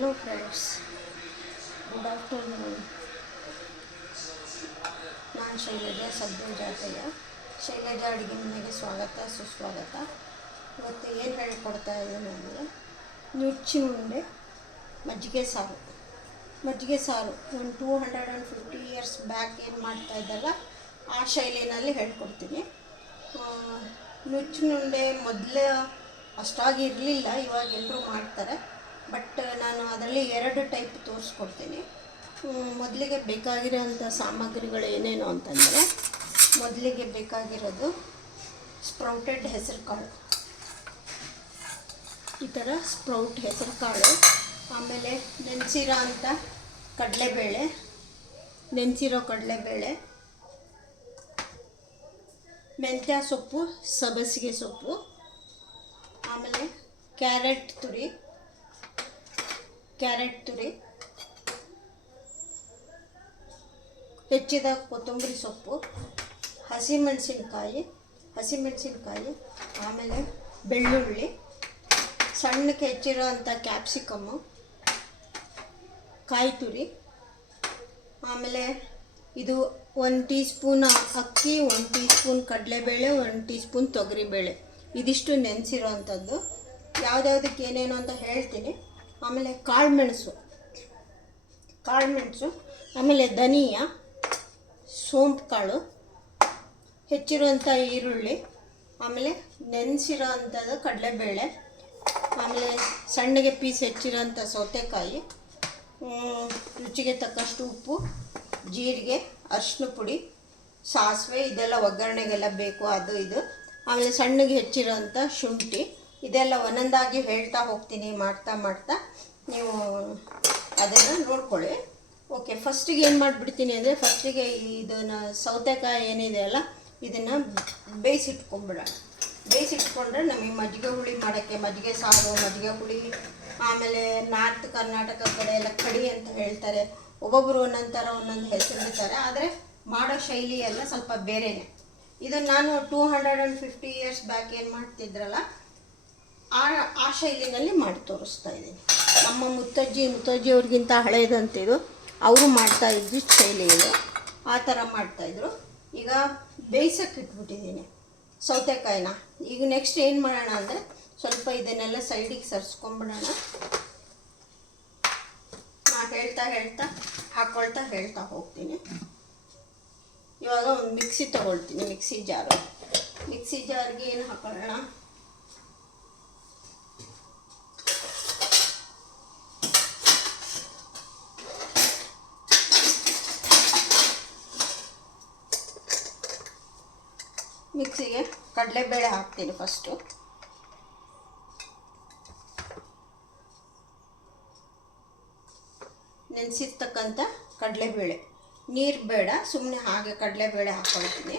Hello friends, good afternoon. ನಾನು ಶೈಲಜಾ ಸದ್ಗುಜಾತಯ್ಯ. ಶೈಲಜಾ ಅಡುಗೆ ಮನೆಗೆ ಸ್ವಾಗತ ಸುಸ್ವಾಗತ. ಇವತ್ತು ಏನು ಹೇಳಿಕೊಡ್ತಾ ಇದ್ದೀನಿ ಅಂದರೆ ನುಚ್ಚಿನ ಉಂಡೆ ಮಜ್ಜಿಗೆ ಸಾರು. ಮಜ್ಜಿಗೆ ಸಾರು ಒಂದು 250 ಇಯರ್ಸ್ ಬ್ಯಾಕ್ ಏನು ಮಾಡ್ತಾಯಿದ್ದಲ್ಲ ಆ ಶೈಲಿನಲ್ಲಿ ಹೇಳ್ಕೊಡ್ತೀನಿ. ನುಚ್ಚಿನ ಉಂಡೆ ಮೊದಲೇ ಅಷ್ಟಾಗಿ ಇರಲಿಲ್ಲ, ಇವಾಗ ಎಲ್ಲರೂ ಮಾಡ್ತಾರೆ. ಬಟ್ ನಾನು ಅದರಲ್ಲಿ 2 ಟೈಪ್ ತೋರಿಸ್ಕೊಡ್ತೀನಿ. ಮೊದಲಿಗೆ ಬೇಕಾಗಿರೋಂಥ ಸಾಮಗ್ರಿಗಳು ಏನೇನು ಅಂತಂದರೆ, ಮೊದಲಿಗೆ ಬೇಕಾಗಿರೋದು ಸ್ಪ್ರೌಟೆಡ್ ಹೆಸರು ಕಾಳು. ಈ ಥರ ಸ್ಪ್ರೌಟ್ ಹೆಸರು ಕಾಳು, ಆಮೇಲೆ ನೆನೆಸಿರೋ ಕಡಲೆಬೇಳೆ, ಮೆಂತ್ಯ ಸೊಪ್ಪು, ಸಬ್ಬಸಿಗೆ ಸೊಪ್ಪು, ಆಮೇಲೆ ಕ್ಯಾರೆಟ್ ತುರಿ, ಹೆಚ್ಚಿದ ಕೊತ್ತಂಬರಿ ಸೊಪ್ಪು, ಹಸಿಮೆಣಸಿನ್ಕಾಯಿ, ಆಮೇಲೆ ಬೆಳ್ಳುಳ್ಳಿ, ಸಣ್ಣಕ್ಕೆ ಹೆಚ್ಚಿರೋ ಅಂಥ ಕ್ಯಾಪ್ಸಿಕಮ್ಮು, ಕಾಯಿ ತುರಿ, ಆಮೇಲೆ ಇದು 1 ಟೀ ಸ್ಪೂನ್ ಅಕ್ಕಿ, 1 ಟೀ ಸ್ಪೂನ್ ಕಡಲೆಬೇಳೆ, 1 ಟೀ ಸ್ಪೂನ್ ತೊಗರಿಬೇಳೆ, ಇದಿಷ್ಟು ನೆನೆಸಿರೋ ಅಂಥದ್ದು. ಯಾವುದ್ಯಾವುದಕ್ಕೆ ಏನೇನು ಅಂತ ಹೇಳ್ತೀನಿ. ಆಮೇಲೆ ಕಾಳುಮೆಣಸು, ಆಮೇಲೆ ಧನಿಯಾ, ಸೋಂಪು ಕಾಳು, ಹೆಚ್ಚಿರುವಂಥ ಈರುಳ್ಳಿ, ಆಮೇಲೆ ನೆನೆಸಿರೋ ಅಂಥದ್ದು ಕಡಲೆಬೇಳೆ, ಆಮೇಲೆ ಸಣ್ಣಗೆ ಪೀಸ್ ಹೆಚ್ಚಿರೋಂಥ ಸೌತೆಕಾಯಿ, ರುಚಿಗೆ ತಕ್ಕಷ್ಟು ಉಪ್ಪು, ಜೀರಿಗೆ, ಅರಿಶಿನ ಪುಡಿ, ಸಾಸಿವೆ, ಇದೆಲ್ಲ ಒಗ್ಗರಣೆಗೆಲ್ಲ ಬೇಕು, ಅದು ಇದು. ಆಮೇಲೆ ಸಣ್ಣಗೆ ಹೆಚ್ಚಿರೋಂಥ ಶುಂಠಿ. ಇದೆಲ್ಲ ಒಂದೊಂದಾಗಿ ಹೇಳ್ತಾ ಹೋಗ್ತೀನಿ, ಮಾಡ್ತಾ ನೀವು ಅದನ್ನು ನೋಡ್ಕೊಳ್ಳಿ. ಓಕೆ, ಫಸ್ಟಿಗೆ ಏನು ಮಾಡಿಬಿಡ್ತೀನಿ ಅಂದರೆ, ಫಸ್ಟಿಗೆ ಇದನ್ನು ಸೌತೆಕಾಯಿ ಏನಿದೆ ಅಲ್ಲ, ಇದನ್ನು ಬೇಯಿಸಿಟ್ಕೊಂಡ್ರೆ ನಮಗೆ ಮಜ್ಜಿಗೆ ಹುಳಿ ಮಾಡೋಕ್ಕೆ, ಮಜ್ಜಿಗೆ ಸಾರು, ಮಜ್ಜಿಗೆ ಹುಳಿ, ಆಮೇಲೆ ನಾರ್ತ್ ಕರ್ನಾಟಕ ಕಡೆ ಎಲ್ಲ ಕಡಿ ಅಂತ ಹೇಳ್ತಾರೆ. ಒಬ್ಬೊಬ್ಬರು ಒಂದೊಂದು ಹೆಸರಿಡ್ತಾರೆ, ಆದರೆ ಮಾಡೋ ಶೈಲಿ ಎಲ್ಲ ಸ್ವಲ್ಪ ಬೇರೆಯೇ. ಇದನ್ನು ನಾನು 250 ಇಯರ್ಸ್ ಬ್ಯಾಕ್ ಏನು ಮಾಡ್ತಿದ್ರಲ್ಲ ಆ ಶೈಲಿನಲ್ಲಿ ಮಾಡಿ ತೋರಿಸ್ತಾ ಇದ್ದೀನಿ. ನಮ್ಮ ಮುತ್ತಜ್ಜಿಯವ್ರಿಗಿಂತ ಹಳೆಯದಂತಿದು, ಅವರು ಮಾಡ್ತಾಯಿದ್ದು ಶೈಲಿ ಇದು, ಆ ಥರ ಮಾಡ್ತಾಯಿದ್ರು. ಈಗ ಬೇಯಿಸೋಕೆ ಇಟ್ಬಿಟ್ಟಿದ್ದೀನಿ ಸೌತೆಕಾಯಿನ. ಈಗ ನೆಕ್ಸ್ಟ್ ಏನು ಮಾಡೋಣ ಅಂದರೆ, ಸ್ವಲ್ಪ ಇದನ್ನೆಲ್ಲ ಸೈಡಿಗೆ ಸರಿಸ್ಕೊಂಬಿಡೋಣ. ನಾನು ಹೇಳ್ತಾ ಹೋಗ್ತೀನಿ. ಇವಾಗ ಒಂದು ಮಿಕ್ಸಿ ತೊಗೊಳ್ತೀನಿ, ಮಿಕ್ಸಿ ಜಾರ್ಗೆ ಏನು ಹಾಕೊಳ್ಳೋಣ, ಮಿಕ್ಸಿಗೆ ಕಡಲೆಬೇಳೆ ಹಾಕ್ತೀನಿ. ಫಸ್ಟು ನೆನೆಸಿರ್ತಕ್ಕಂಥ ಕಡಲೆಬೇಳೆ, ನೀರು ಬೇಡ, ಸುಮ್ಮನೆ ಹಾಗೆ ಕಡಲೆಬೇಳೆ ಹಾಕ್ಕೊಳ್ತೀನಿ.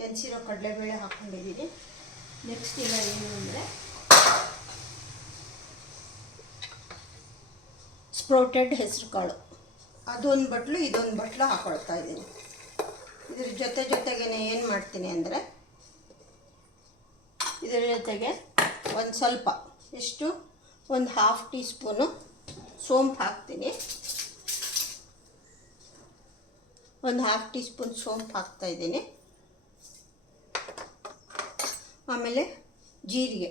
ನೆನೆಸಿರೋ ಕಡಲೆಬೇಳೆ ಹಾಕ್ಕೊಂಡಿದ್ದೀನಿ. ನೆಕ್ಸ್ಟ್ ಈಗ ಏನು ಅಂದರೆ, ಸ್ಪ್ರೌಟೆಡ್ ಹೆಸರು ಕಾಳು, ಅದೊಂದು ಬಟ್ಲು ಇದೊಂದು ಬಟ್ಲು ಹಾಕ್ಕೊಳ್ತಾ ಇದ್ದೀನಿ. ಇದ್ರ ಜೊತೆಗೇ ಏನು ಮಾಡ್ತೀನಿ ಅಂದರೆ, ಇದರ ಜೊತೆಗೆ ಒಂದು ಸ್ವಲ್ಪ ಎಷ್ಟು ಒಂದು 1/2 ಟೀ ಸ್ಪೂನು ಸೋಂಪು ಹಾಕ್ತೀನಿ. ಒಂದು 1/2 ಟೀ ಸ್ಪೂನ್ ಸೋಂಪು ಹಾಕ್ತಾಯಿದ್ದೀನಿ. ಆಮೇಲೆ ಜೀರಿಗೆ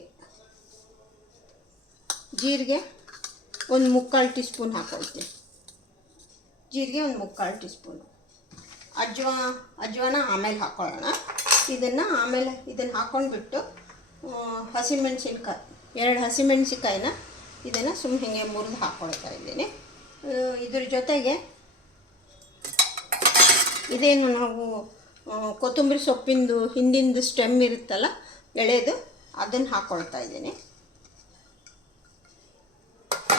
ಒಂದು 3/4 ಟೀ ಸ್ಪೂನ್ ಹಾಕ್ಕೊಳ್ತೀನಿ. ಒಂದು 3/4 ಟೀ ಸ್ಪೂನು ಅಜ್ವಾನ ಆಮೇಲೆ ಹಾಕ್ಕೊಳ್ಳೋಣ. ಇದನ್ನು ಹಾಕ್ಕೊಂಡ್ಬಿಟ್ಟು ಹಸಿಮೆಣಸಿನ್ಕಾಯಿ, 2 ಹಸಿಮೆಣಸಿನ್ಕಾಯಿನ ಇದನ್ನು ಸುಮ್ಮನೆ ಹಿಂಗೆ ಮುರಿದು ಹಾಕ್ಕೊಳ್ತಾ ಇದ್ದೀನಿ. ಇದ್ರ ಜೊತೆಗೆ ಇದೇನು ನಾವು ಕೊತ್ತಂಬರಿ ಸೊಪ್ಪಿಂದು ಹಿಂದಿಂದು ಸ್ಟೆಮ್ ಇರುತ್ತಲ್ಲ ಎಳೆದು, ಅದನ್ನು ಹಾಕ್ಕೊಳ್ತಾ ಇದ್ದೀನಿ.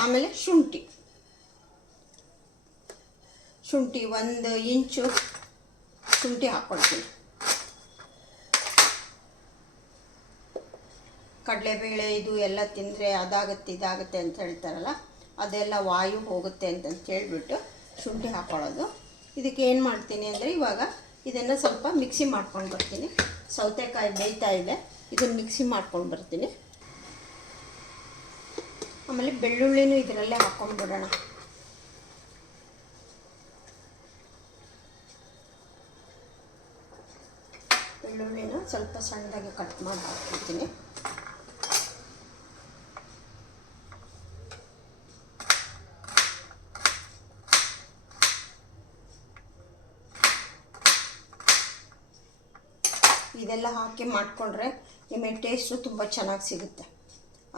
ಆಮೇಲೆ ಶುಂಠಿ 1 ಇಂಚು ಶುಂಠಿ ಹಾಕ್ಕೊಳ್ತೀನಿ. ಕಡಲೆಬೇಳೆ ಇದು ಎಲ್ಲ ತಿಂದರೆ ಅದಾಗುತ್ತೆ ಇದಾಗುತ್ತೆ ಅಂತ ಹೇಳ್ತಾರಲ್ಲ, ಅದೆಲ್ಲ ವಾಯು ಹೋಗುತ್ತೆ ಅಂತಂತ ಹೇಳಿಬಿಟ್ಟು ಶುಂಠಿ ಹಾಕ್ಕೊಳ್ಳೋದು. ಇದಕ್ಕೆ ಏನು ಮಾಡ್ತೀನಿ ಅಂದರೆ, ಇವಾಗ ಇದನ್ನು ಸ್ವಲ್ಪ ಮಿಕ್ಸಿ ಮಾಡ್ಕೊಂಡು ಬರ್ತೀನಿ. ಸೌತೆಕಾಯಿ ಬೇಯ್ತಾ ಇದೆ, ಇದನ್ನು ಮಿಕ್ಸಿ ಮಾಡ್ಕೊಂಡು ಬರ್ತೀನಿ. ಆಮೇಲೆ ಬೆಳ್ಳುಳ್ಳಿನೂ ಇದರಲ್ಲೇ ಹಾಕ್ಕೊಂಡ್ಬಿಡೋಣ. ಬೆಳ್ಳುಳ್ಳಿನ ಸ್ವಲ್ಪ ಸಣ್ಣದಾಗಿ ಕಟ್ ಮಾಡಿ ಹಾಕ್ಬಿಡ್ತೀನಿ. ಇದೆಲ್ಲ ಹಾಕಿ ಮಾಡಿಕೊಂಡ್ರೆ ನಿಮಗೆ ಟೇಸ್ಟು ತುಂಬ ಚೆನ್ನಾಗಿ ಸಿಗುತ್ತೆ.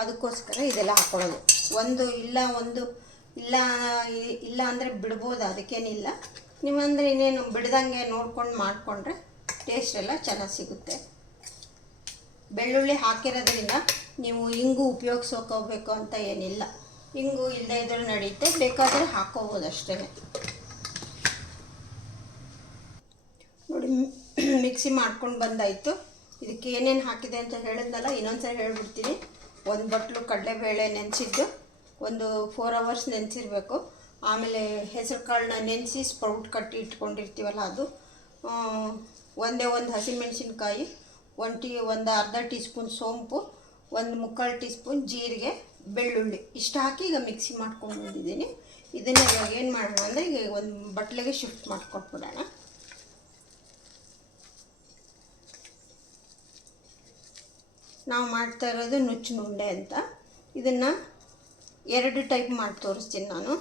ಅದಕ್ಕೋಸ್ಕರ ಇದೆಲ್ಲ ಹಾಕ್ಕೊಳ್ಳೋದು. ಒಂದು ಇಲ್ಲ ಅಂದರೆ ಬಿಡ್ಬೋದು, ಅದಕ್ಕೇನಿಲ್ಲ. ನೀವಂದರೆ ಇನ್ನೇನು ಬಿಡ್ದಂಗೆ ನೋಡ್ಕೊಂಡು ಮಾಡಿಕೊಂಡ್ರೆ ಟೇಸ್ಟ್ ಎಲ್ಲ ಚೆನ್ನಾಗಿ ಸಿಗುತ್ತೆ. ಬೆಳ್ಳುಳ್ಳಿ ಹಾಕಿರೋದ್ರಿಂದ ನೀವು ಇಂಗು ಉಪಯೋಗಿಸೋಕೋಬೇಕು ಅಂತ ಏನಿಲ್ಲ. ಇಂಗು ಇಲ್ಲದೇ ಇದ್ರೂ ನಡೆಯುತ್ತೆ, ಬೇಕಾದರೆ ಹಾಕ್ಕೋಬೋದು ಅಷ್ಟೇ. ನೋಡಿ, ಮಿಕ್ಸಿ ಮಾಡ್ಕೊಂಡು ಬಂದಾಯಿತು. ಇದಕ್ಕೆ ಏನೇನು ಹಾಕಿದೆ ಅಂತ ಹೇಳಿದ್ನಲ್ಲ, ಇನ್ನೊಂದ್ಸರಿ ಹೇಳ್ಬಿಡ್ತೀನಿ. ಒಂದು ಬಟ್ಲು ಕಡಲೆಬೇಳೆ ನೆನೆಸಿದ್ದು, ಒಂದು 4 hours ನೆನೆಸಿರ್ಬೇಕು. ಆಮೇಲೆ ಹೆಸರು ಕಾಳನ್ನ ನೆನೆಸಿ ಸ್ಪ್ರೌಟ್ ಕಟ್ಟಿ ಇಟ್ಕೊಂಡಿರ್ತೀವಲ್ಲ ಅದು, ಒಂದು ಹಸಿಮೆಣಸಿನ್ಕಾಯಿ, ಒಂದು ಅರ್ಧ ಟೀ ಸ್ಪೂನ್ ಸೋಂಪು, ಒಂದು 3/4 ಟೀ ಸ್ಪೂನ್ ಜೀರಿಗೆ, ಬೆಳ್ಳುಳ್ಳಿ ಇಷ್ಟು ಹಾಕಿ ಈಗ ಮಿಕ್ಸಿ ಮಾಡ್ಕೊಂಡು ಬಂದಿದ್ದೀನಿ. ಇದನ್ನು ಇವಾಗ ಏನು ಮಾಡೋಣ ಅಂದರೆ, ಈಗ ಒಂದು ಬಟ್ಲಿಗೆ ಶಿಫ್ಟ್ ಮಾಡ್ಕೊಟ್ಬಿಡೋಣ. ನಾವು ಮಾಡ್ತಾ ಇರೋದು ನುಚ್ಚಿನ ಉಂಡೆ ಅಂತ. ಇದನ್ನು 2 ಟೈಪ್ ಮಾಡಿ ತೋರಿಸ್ತೀನಿ ನಾನು.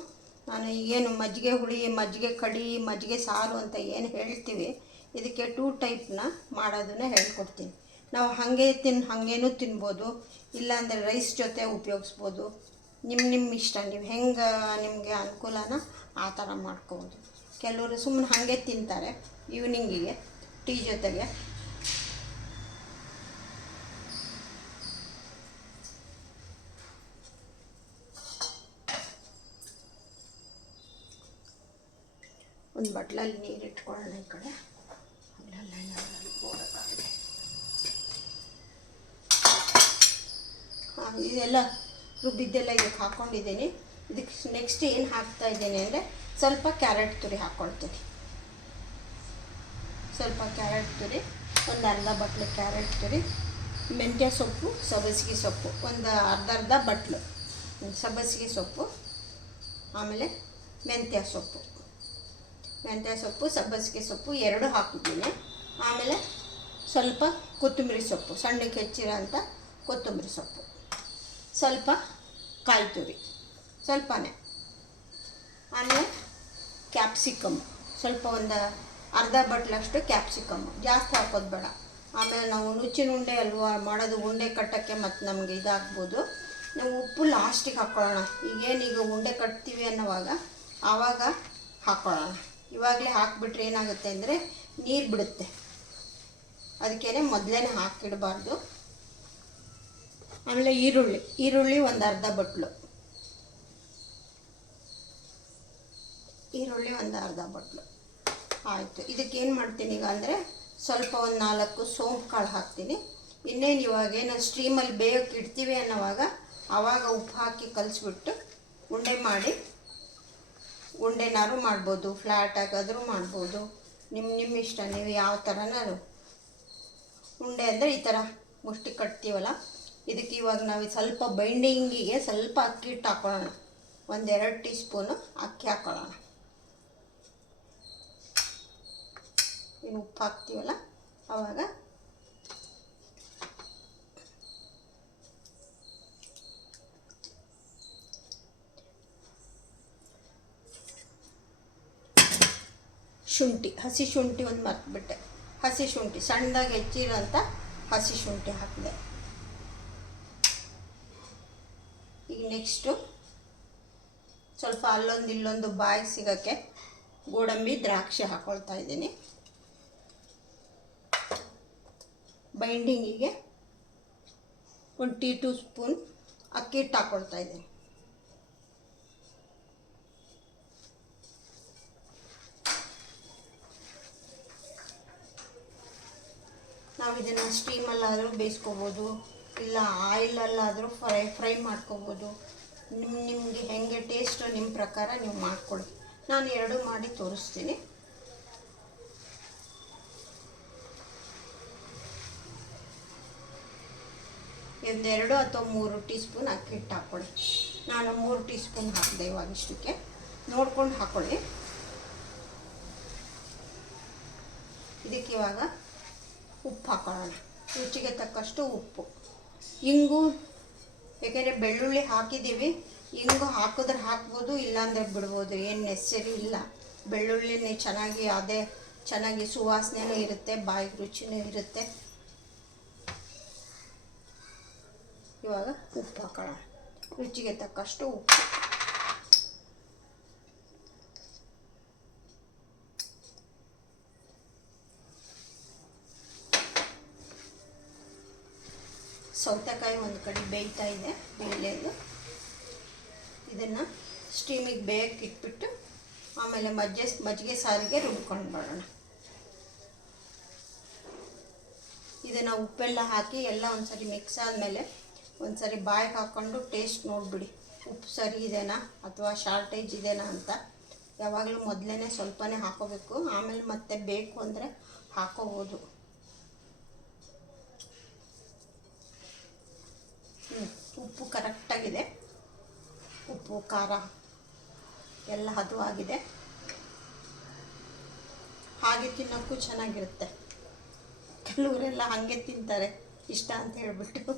ಏನು ಮಜ್ಜಿಗೆ ಹುಳಿ, ಮಜ್ಜಿಗೆ ಕಡಿ, ಮಜ್ಜಿಗೆ ಸಾರು ಅಂತ ಏನು ಹೇಳ್ತೀವಿ, ಇದಕ್ಕೆ 2 ಟೈಪ್ನ ಮಾಡೋದನ್ನು ಹೇಳ್ಕೊಡ್ತೀನಿ. ನಾವು ಹಾಗೇನೂ ತಿನ್ಬೋದು, ಇಲ್ಲಾಂದರೆ ರೈಸ್ ಜೊತೆ ಉಪಯೋಗಿಸ್ಬೋದು. ನಿಮ್ಮ ಇಷ್ಟ, ನೀವು ಹೆಂಗೆ ನಿಮಗೆ ಅನುಕೂಲನ ಆ ಥರ ಮಾಡ್ಕೋಬೋದು. ಕೆಲವರು ಸುಮ್ಮನೆ ಹಾಗೆ ತಿಂತಾರೆ ಈವ್ನಿಂಗಿಗೆ ಟೀ ಜೊತೆಗೆ. ಒಂದು ಬಟ್ಲಲ್ಲಿ ನೀರು ಇಟ್ಕೊಳ್ಳೋಣ. ಈ ಕಡೆ ಇದೆಲ್ಲ ರುಬ್ಬಿದ್ದೆಲ್ಲ ಇದಕ್ಕೆ ಹಾಕ್ಕೊಂಡಿದ್ದೀನಿ. ಇದಕ್ಕೆ ನೆಕ್ಸ್ಟ್ ಏನು ಹಾಕ್ತಾ ಇದ್ದೀನಿ ಅಂದರೆ, ಸ್ವಲ್ಪ ಕ್ಯಾರೆಟ್ ತುರಿ ಹಾಕ್ಕೊಳ್ತೀನಿ. ಸ್ವಲ್ಪ ಕ್ಯಾರೆಟ್ ತುರಿ, ಒಂದು ಅರ್ಧ ಬಟ್ಲು ಕ್ಯಾರೆಟ್ ತುರಿ, ಮೆಂತ್ಯ ಸೊಪ್ಪು, ಸಬ್ಬಸಿಗೆ ಸೊಪ್ಪು, ಒಂದು ಅರ್ಧ ಬಟ್ಲು ಸಬ್ಬಸಿಗೆ ಸೊಪ್ಪು, ಆಮೇಲೆ ಮೆಂತ್ಯ ಸೊಪ್ಪು, ಸಬ್ಬಸಿಗೆ ಸೊಪ್ಪು 2 ಹಾಕಿದ್ದೀನಿ. ಆಮೇಲೆ ಸ್ವಲ್ಪ ಕೊತ್ತಂಬರಿ ಸೊಪ್ಪು, ಸಣ್ಣಕ್ಕೆ ಹೆಚ್ಚಿರೋ ಅಂಥ ಕೊತ್ತಂಬರಿ ಸೊಪ್ಪು, ಸ್ವಲ್ಪ ಕಾಯಿ ತುರಿ ಸ್ವಲ್ಪನೇ, ಆಮೇಲೆ ಕ್ಯಾಪ್ಸಿಕಮ್ ಸ್ವಲ್ಪ, ಒಂದು ಅರ್ಧ ಬಟ್ಲಷ್ಟು ಕ್ಯಾಪ್ಸಿಕಮ್ಮು, ಜಾಸ್ತಿ ಹಾಕೋದು ಬೇಡ. ಆಮೇಲೆ ನಾವು ನುಚ್ಚಿನ ಉಂಡೆ ಅಲ್ವಾ ಮಾಡೋದು, ಉಂಡೆ ಕಟ್ಟೋಕ್ಕೆ ಮತ್ತು ನಮಗೆ ಇದಾಗ್ಬೋದು. ನಾವು ಉಪ್ಪು ಲಾಸ್ಟಿಗೆ ಹಾಕ್ಕೊಳ್ಳೋಣ. ಈಗ ಉಂಡೆ ಕಟ್ತೀವಿ ಅನ್ನೋವಾಗ ಆವಾಗ ಹಾಕ್ಕೊಳ್ಳೋಣ. ಇವಾಗಲೇ ಹಾಕಿಬಿಟ್ರೆ ಏನಾಗುತ್ತೆ ಅಂದರೆ ನೀರು ಬಿಡುತ್ತೆ, ಅದಕ್ಕೇ ಮೊದಲೇ ಹಾಕಿಡಬಾರ್ದು. ಆಮೇಲೆ ಈರುಳ್ಳಿ ಒಂದು ಅರ್ಧ ಬಟ್ಲು, ಆಯಿತು. ಇದಕ್ಕೇನು ಮಾಡ್ತೀನಿ ಈಗ ಅಂದರೆ, ಸ್ವಲ್ಪ ಒಂದು 4 ಸೋಂಪು ಕಾಳು ಹಾಕ್ತೀನಿ. ಇನ್ನೇನು ಇವಾಗೇನು ಸ್ಟ್ರೀಮಲ್ಲಿ ಬೇಯೋಕ್ಕೆ ಇಡ್ತೀವಿ ಅನ್ನೋವಾಗ ಆವಾಗ ಉಪ್ಪು ಹಾಕಿ ಕಲಿಸ್ಬಿಟ್ಟು ಉಂಡೆ ಮಾಡಿ, ಉಂಡೆನಾರು ಮಾಡ್ಬೋದು, ಫ್ಲ್ಯಾಟ್ ಆಗಾದರೂ ಮಾಡ್ಬೋದು, ನಿಮ್ಮ ಇಷ್ಟ. ನೀವು ಯಾವ ಥರನಾರು ಉಂಡೆ ಅಂದರೆ ಈ ಥರ ಮುಷ್ಟಿ ಕಟ್ತೀವಲ್ಲ. ಇದಕ್ಕೆ ಇವಾಗ ನಾವು ಸ್ವಲ್ಪ ಬೈಂಡಿಂಗಿಗೆ ಸ್ವಲ್ಪ ಅಕ್ಕಿ ಹಿಟ್ಟು ಹಾಕ್ಕೊಳ್ಳೋಣ. 1-2 ಟೀ ಸ್ಪೂನು ಅಕ್ಕಿ ಹಾಕ್ಕೊಳ್ಳೋಣ. ಇನ್ನು ಉಪ್ಪು ಹಾಕ್ತೀವಲ್ಲ ಆವಾಗ ಹಸಿ ಶುಂಠಿ ಒಂದು ಮರ್ತ್ಬಿಟ್ಟೆ. ಹಸಿ ಶುಂಠಿ ಸಣ್ಣದಾಗಿ ಹೆಚ್ಚಿರೋಂಥ ಹಸಿ ಶುಂಠಿ ಹಾಕಿದೆ. ಈಗ ನೆಕ್ಸ್ಟು ಸ್ವಲ್ಪ ಇಲ್ಲೊಂದು ಬಾಯಿಗೆ ಸಿಗೋಕ್ಕೆ ಗೋಡಂಬಿ, ದ್ರಾಕ್ಷಿ ಹಾಕ್ಕೊಳ್ತಾ ಇದ್ದೀನಿ. ಬೈಂಡಿಂಗಿಗೆ 1 ಟೀ ಸ್ಪೂನ್ ಅಕ್ಕಿ ಹಿಟ್ಟು ಹಾಕ್ಕೊಳ್ತಾ ಇದ್ದೀನಿ. ನಾವು ಇದನ್ನು ಸ್ಟೀಮಲ್ಲಾದರೂ ಬೇಯಿಸ್ಕೋಬೋದು, ಇಲ್ಲ ಆಯಿಲಲ್ಲಾದರೂ ಫ್ರೈ ಮಾಡ್ಕೋಬೋದು. ನಿಮಗೆ ಹೆಂಗೆ ಟೇಸ್ಟು ನಿಮ್ಮ ಪ್ರಕಾರ ನೀವು ಮಾಡ್ಕೊಳ್ಳಿ. ನಾನು ಎರಡು ಮಾಡಿ ತೋರಿಸ್ತೀನಿ. ಒಂದೆರಡು ಅಥವಾ 3 ಟೀ ಸ್ಪೂನ್ ಅಕ್ಕಿ ಹಿಟ್ಟು ಹಾಕ್ಕೊಳ್ಳಿ. ನಾನು 3 ಟೀ ಸ್ಪೂನ್ ಹಾಕಿದೆ ಇವಾಗ. ಇಷ್ಟಕ್ಕೆ ನೋಡ್ಕೊಂಡು ಹಾಕ್ಕೊಳ್ಳಿ. ಇದಕ್ಕೆ ಇವಾಗ ಉಪ್ಪು ಹಾಕೊಳ್ಳೋಣ, ರುಚಿಗೆ ತಕ್ಕಷ್ಟು ಉಪ್ಪು. ಇಂಗು, ಯಾಕೆಂದರೆ ಬೆಳ್ಳುಳ್ಳಿ ಹಾಕಿದ್ದೀವಿ, ಇಂಗು ಹಾಕಿದ್ರೆ ಹಾಕ್ಬೋದು, ಇಲ್ಲಾಂದರೆ ಬಿಡ್ಬೋದು, ಏನು ನೆಸರಿ ಇಲ್ಲ. ಬೆಳ್ಳುಳ್ಳಿನೇ ಚೆನ್ನಾಗಿ ಅದೇ ಚೆನ್ನಾಗಿ ಸುವಾಸನೆಯೂ ಇರುತ್ತೆ, ಬಾಯಿಗೆ ರುಚಿನೂ ಇರುತ್ತೆ. ಇವಾಗ ಉಪ್ಪು ಹಾಕೋಣ, ರುಚಿಗೆ ತಕ್ಕಷ್ಟು ಉಪ್ಪು. ಸೌತೆಕಾಯಿ ಒಂದು ಕಡೆ ಬೇಯ್ತಾ ಇದೆ, ಬೇಳೆದು. ಇದನ್ನು ಸ್ಟೀಮಿಗೆ ಬೇಯಕ್ಕೆ ಇಟ್ಬಿಟ್ಟು ಆಮೇಲೆ ಮಜ್ಜಿಗೆ ಸಾರಿಗೆ ರುಬ್ಕೊಂಡು ಬರೋಣ. ಇದನ್ನು ಉಪ್ಪೆಲ್ಲ ಹಾಕಿ ಎಲ್ಲ ಒಂದ್ಸರಿ ಮಿಕ್ಸ್ ಆದಮೇಲೆ ಒಂದ್ಸರಿ ಬಾಯಿಗೆ ಹಾಕ್ಕೊಂಡು ಟೇಸ್ಟ್ ನೋಡಿಬಿಡಿ, ಉಪ್ಪು ಸರಿ ಇದೆನಾ ಅಥವಾ ಶಾರ್ಟೇಜ್ ಇದೆನಾ ಅಂತ. ಯಾವಾಗಲೂ ಮೊದಲೇ ಸ್ವಲ್ಪನೇ ಹಾಕೋಬೇಕು, ಆಮೇಲೆ ಮತ್ತೆ ಬೇಕು ಅಂದರೆ ಹಾಕೋಬೋದು. ಉಪ್ಪು ಕರೆಕ್ಟಾಗಿದೆ, ಉಪ್ಪು ಖಾರ ಎಲ್ಲ ಹದವಾಗಿದೆ. ಹಾಗೆ ತಿನ್ನೋಕ್ಕೂ ಚೆನ್ನಾಗಿರುತ್ತೆ. ಕೆಲವರೆಲ್ಲ ಹಾಗೆ ತಿಂತಾರೆ ಇಷ್ಟ ಅಂತ ಹೇಳಿಬಿಟ್ಟು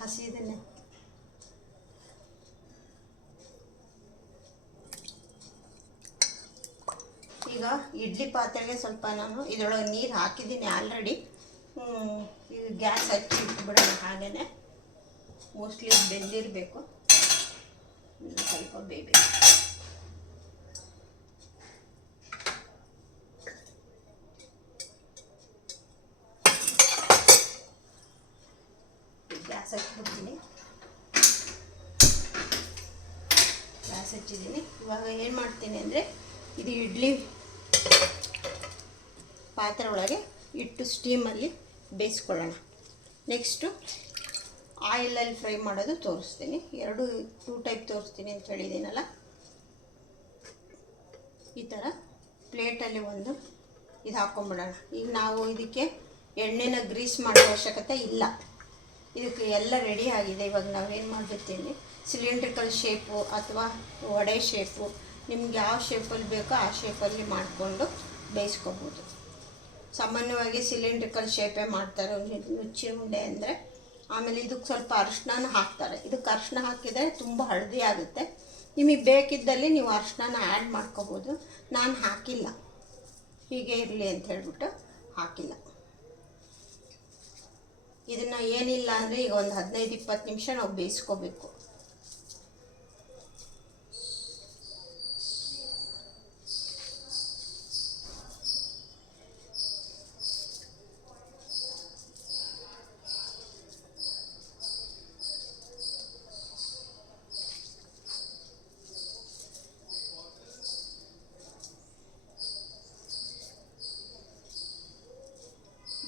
ಹಸಿದನ್ನೇ. ಈಗ ಇಡ್ಲಿ ಪಾತ್ರೆಗೆ ಸ್ವಲ್ಪ ನಾನು ಇದರೊಳಗೆ ನೀರು ಹಾಕಿದ್ದೀನಿ ಆಲ್ರೆಡಿ. ಈಗ ಗ್ಯಾಸ್ ಹಚ್ಚಿ ಇಟ್ಬಿಡೋಣ. ಹಾಗೇ ಮೋಸ್ಟ್ಲಿ ಬೆಂದಿರಬೇಕು, ಸ್ವಲ್ಪ ಬೇಯಬೇಕು. ಗ್ಯಾಸ್ ಹಚ್ಚಿಬಿಡ್ತೀನಿ. ಗ್ಯಾಸ್ ಹಚ್ಚಿದ್ದೀನಿ. ಇವಾಗ ಏನು ಮಾಡ್ತೀನಿ ಅಂದರೆ, ಇದು ಇಡ್ಲಿ ಪಾತ್ರೆ ಒಳಗೆ ಇಟ್ಟು ಸ್ಟೀಮಲ್ಲಿ ಬೇಯಿಸ್ಕೊಳ್ಳೋಣ. ನೆಕ್ಸ್ಟು ಆಯಿಲಲ್ಲಿ ಫ್ರೈ ಮಾಡೋದು ತೋರಿಸ್ತೀನಿ. 2 ಟೈಪ್ ತೋರಿಸ್ತೀನಿ ಅಂತ ಹೇಳಿದ್ದೀನಲ್ಲ. ಈ ಥರ ಪ್ಲೇಟಲ್ಲಿ ಒಂದು ಇದು ಹಾಕ್ಕೊಂಬಿಡೋಣ. ಈಗ ನಾವು ಇದಕ್ಕೆ ಎಣ್ಣೆನ ಗ್ರೀಸ್ ಮಾಡೋ ಅವಶ್ಯಕತೆ ಇಲ್ಲ, ಇದಕ್ಕೆ ಎಲ್ಲ ರೆಡಿ ಆಗಿದೆ. ಇವಾಗ ನಾವೇನು ಮಾಡಿರ್ತೀವಿ, ಸಿಲಿಂಡ್ರಿಕಲ್ ಶೇಪು ಅಥವಾ ವಡೆ ಶೇಪು, ನಿಮ್ಗೆ ಯಾವ ಶೇಪಲ್ಲಿ ಬೇಕೋ ಆ ಶೇಪಲ್ಲಿ ಮಾಡಿಕೊಂಡು ಬೇಯಿಸ್ಕೊಬೋದು. ಸಾಮಾನ್ಯವಾಗಿ ಸಿಲಿಂಡ್ರಿಕಲ್ ಶೇಪೇ ಮಾಡ್ತಾರೆ ನುಚ್ಚಿ ಉಂಡೆ ಅಂದರೆ. ಆಮೇಲೆ ಇದಕ್ಕೆ ಸ್ವಲ್ಪ ಅರಿಶಿನ ಹಾಕ್ತಾರೆ. ಇದಕ್ಕೆ ಅರಿಶಿನ ಹಾಕಿದರೆ ತುಂಬ ಹಳದಿ ಆಗುತ್ತೆ. ನಿಮಗೆ ಬೇಕಿದ್ದಲ್ಲಿ ನೀವು ಅರಿಶಿನ ಆ್ಯಡ್ ಮಾಡ್ಕೋಬೋದು. ನಾನು ಹಾಕಿಲ್ಲ, ಹೀಗೆ ಇರಲಿ ಅಂತ ಹೇಳ್ಬಿಟ್ಟು ಹಾಕಿಲ್ಲ. ಇದನ್ನು ಏನಿಲ್ಲ ಅಂದರೆ ಈಗ ಒಂದು 15-20 ನಿಮಿಷ ನಾವು ಬೇಯಿಸ್ಕೋಬೇಕು.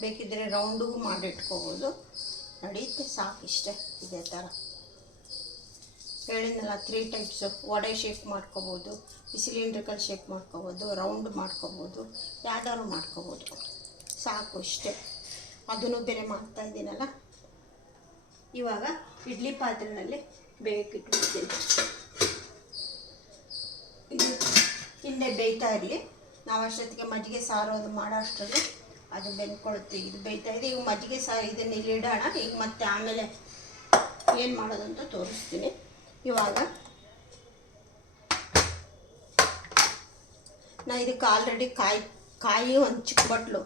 ಬೇಕಿದ್ದರೆ ರೌಂಡಿಗೂ ಮಾಡಿಟ್ಕೋಬೋದು, ನಡೆಯುತ್ತೆ. ಸಾಕಿಷ್ಟೇ. ಇದೇ ಥರ ಹೇಳಿದ್ನಲ್ಲ, 3 ಟೈಪ್ಸು. ವಡೆ ಶೇಪ್ ಮಾಡ್ಕೋಬೋದು, ಸಿಲಿಂಡ್ರಿಕಲ್ ಶೇಪ್ ಮಾಡ್ಕೋಬೋದು, ರೌಂಡ್ ಮಾಡ್ಕೋಬೋದು, ಯಾವ್ದಾದ್ರು ಮಾಡ್ಕೋಬೋದು. ಸಾಕು ಇಷ್ಟೇ. ಅದನ್ನು ಬೇರೆ ಮಾಡ್ತಾಯಿದ್ದೀನಲ್ಲ. ಇವಾಗ ಇಡ್ಲಿ ಪಾತ್ರೆಯಲ್ಲಿ ಬೇಯಕ್ಕಿಟ್ಬಿಡ್ತೀನಿ. ಇದು ಹಿಂದೆ ಬೇಯ್ತಾ ಇರಲಿ. ನಾವು ಅಷ್ಟೊತ್ತಿಗೆ ಮಜ್ಜಿಗೆ ಸಾರು ಅದು ಮಾಡೋ ಅಷ್ಟರಲ್ಲಿ ಅದು ಬೆಂದ್ಕೊಳುತ್ತೆ. ಇದು ಬೇಯ್ತಾ ಇದೆ. ಈಗ ಮಜ್ಜಿಗೆ ಸಾರು ಇದನ್ನು ಇಲ್ಲಿ ಇಡೋಣ. ಈಗ ಮತ್ತೆ ಆಮೇಲೆ ಏನು ಮಾಡೋದು ಅಂತ ತೋರಿಸ್ತೀನಿ. ಇವಾಗ ನಾ ಇದಕ್ಕೆ ಆಲ್ರೆಡಿ ಕಾಯಿ ಒಂದು ಚಿಕ್ಕ ಬಟ್ಲು,